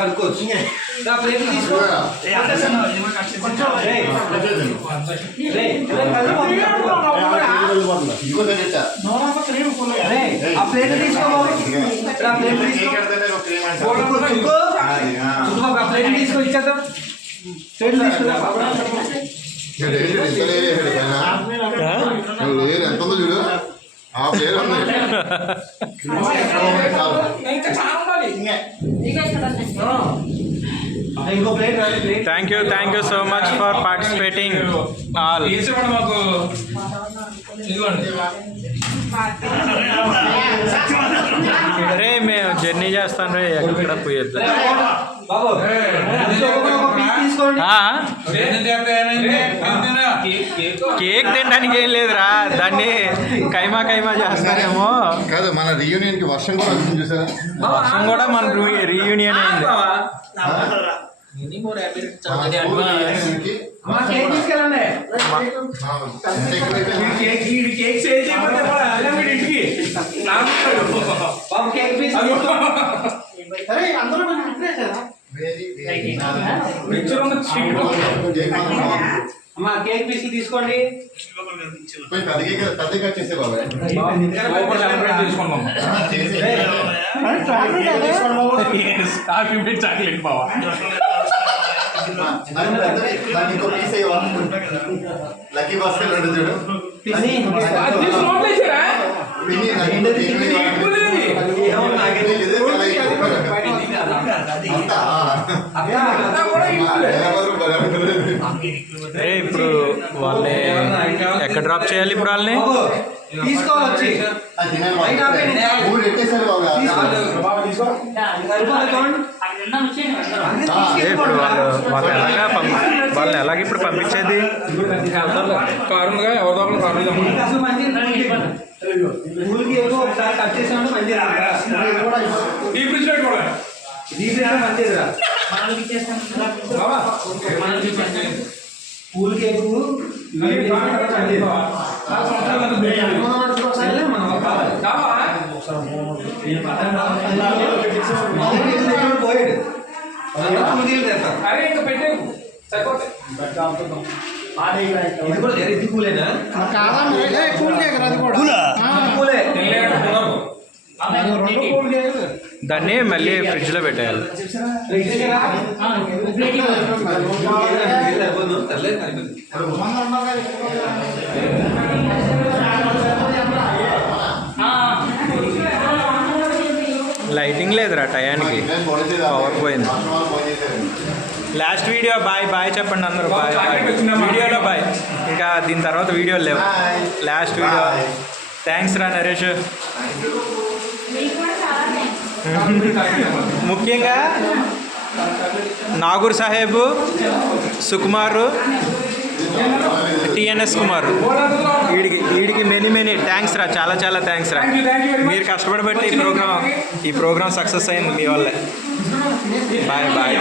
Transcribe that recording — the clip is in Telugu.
కనుక్కోవచ్చు తీసుకో ఇచ్చేద్దాం ఎంత ఉందో చూడు ఆ పేరు ఉంది thank you so much for participating all. రే మేము జర్నీ చేస్తాను రే ఎక్కడ పోయేద్దాం. కేక్ తినడానికి ఏం లేదురా, దాన్ని కైమా చేస్తారేమో. కాదు మన రీయూనియన్ కి వర్షం కూడా వచ్చింది చూసారా, వర్షం కూడా మన రీయూనియన్ అయింది. కేక్ పీస్ తీసుకోండి. చేసే బాబాయ్ చాక్లెట్ బావా లక్కీ బాస్కెట్ రెండు చూడు ఇప్పుడు వాళ్ళని ఎక్కడ డ్రాప్ చేయాలి? ఇప్పుడు వాళ్ళని తీసుకోవచ్చు. ఇప్పుడు వాళ్ళని ఎలాగ ఇప్పుడు పంపించేది? కారుగా ఎవరిదో పూల్ కేకు పోయాడు. అరే ఇంకా పెట్టే సరిపోతాయి. ఇది పూలేనా? దాన్ని మళ్ళీ ఫ్రిడ్జ్ లో పెట్టేయాలి. లైటింగ్ లేదురా టయానికి, పవర్ పోయింది. లాస్ట్ వీడియో బాయ్ చెప్పండి అందరూ. బాయ్ వీడియోలో బాయ్, ఇంకా దీని తర్వాత వీడియోలు లేవు. Last video. థ్యాంక్స్ రా నరేష్. ముఖ్యంగా నాగూర్ సాహెబ్, సుకుమారు, టిఎన్ఎస్ కుమార్, వీడికి మెనీ థ్యాంక్స్ రా, చాలా థ్యాంక్స్ రా. మీరు కష్టపడి బట్టి ఈ ప్రోగ్రామ్ సక్సెస్ అయింది మీ వల్లే. బాయ్.